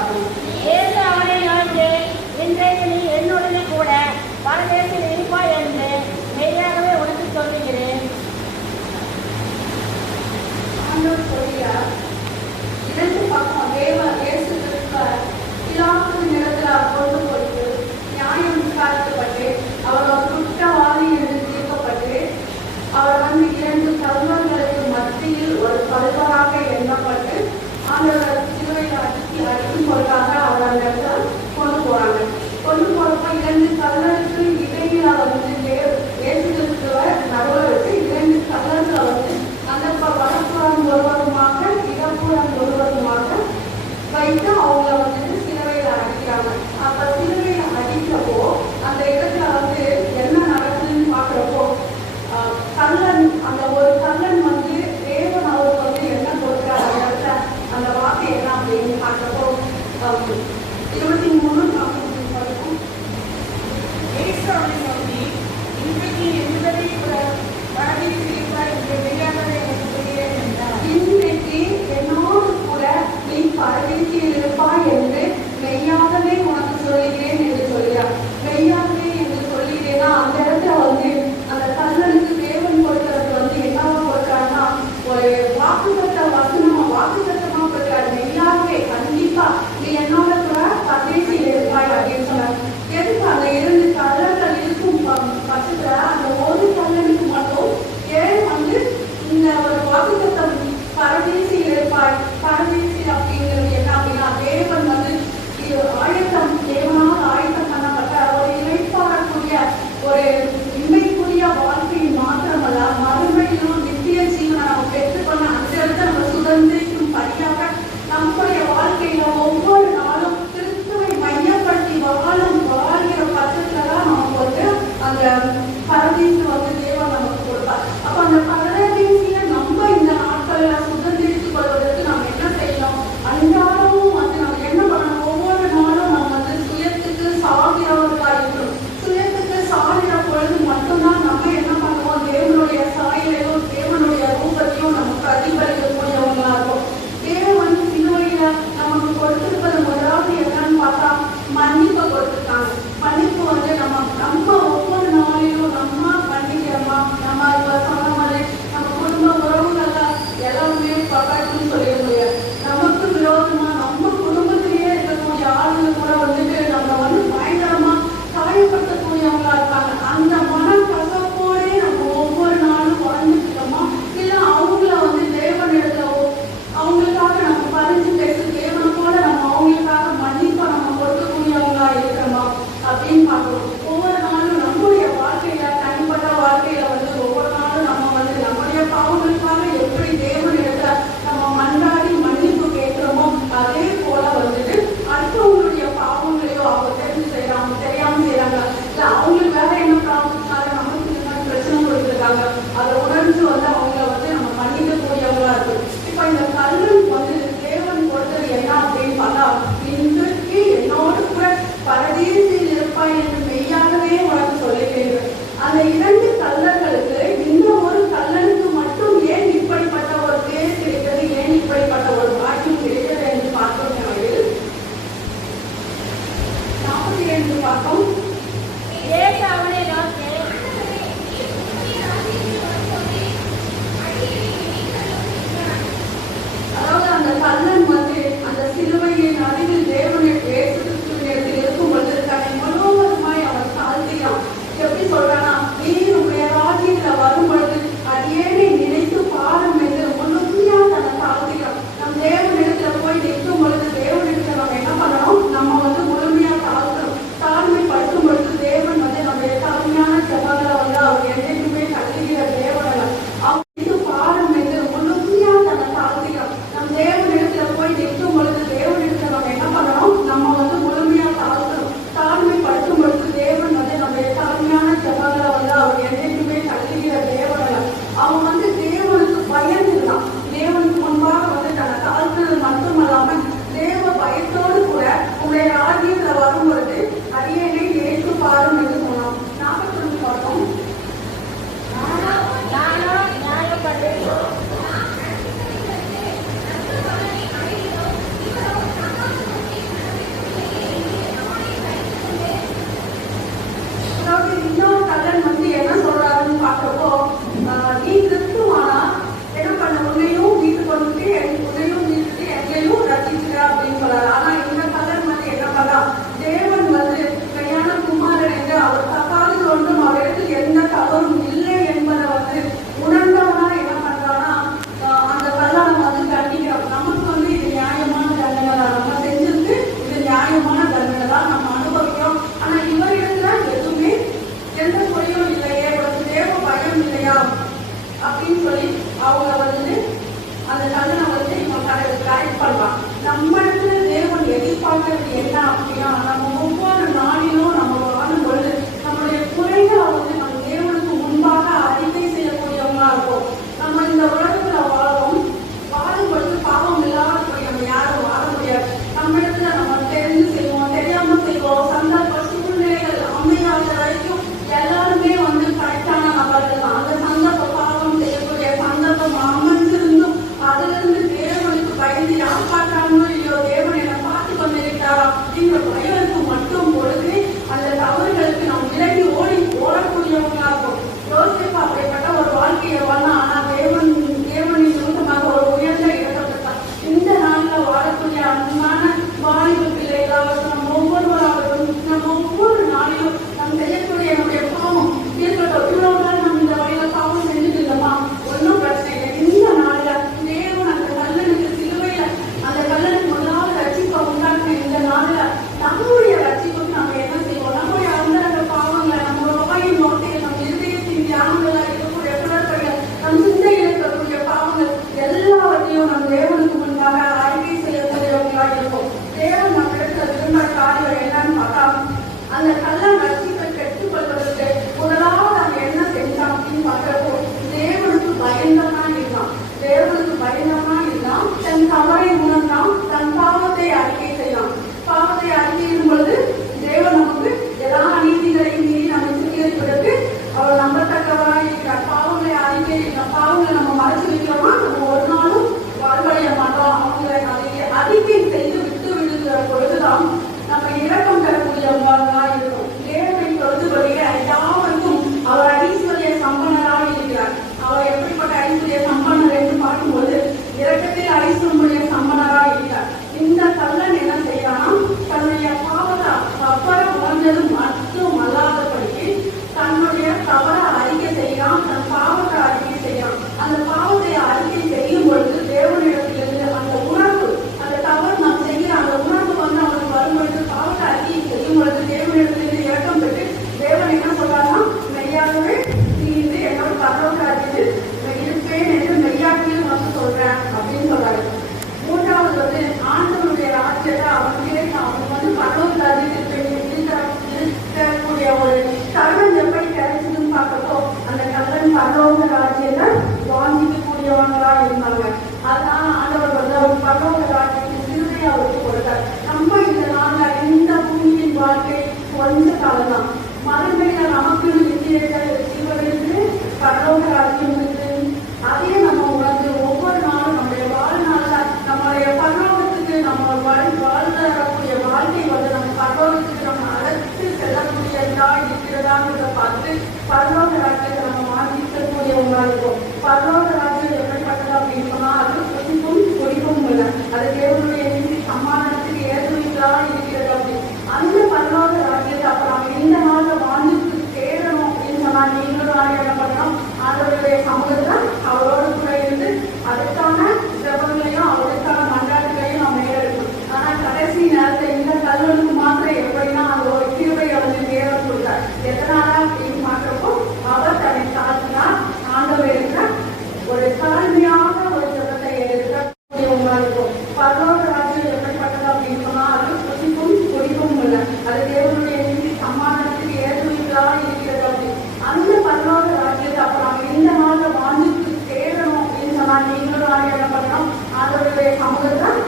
Thank you. inmate po niya ako. നമ്മൾ அந்த கல்ல இருக்கிறாங்கிறத பார்த்து பரலோக நாட்டில் நம்ம மாற்றிக்கக்கூடிய ஒன்றா இருக்கும் பரலோக நாட்டில் எப்படிப்பட்டது அப்படின்னு சொன்னால் அது கொதிக்கும் கொடிக்கும் அதை தேவனுடைய ಬೇಕಾಗಲ್ಲ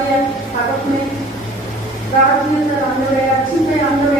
है भारत में भारत में अंदर हम अच्छी से हम लोग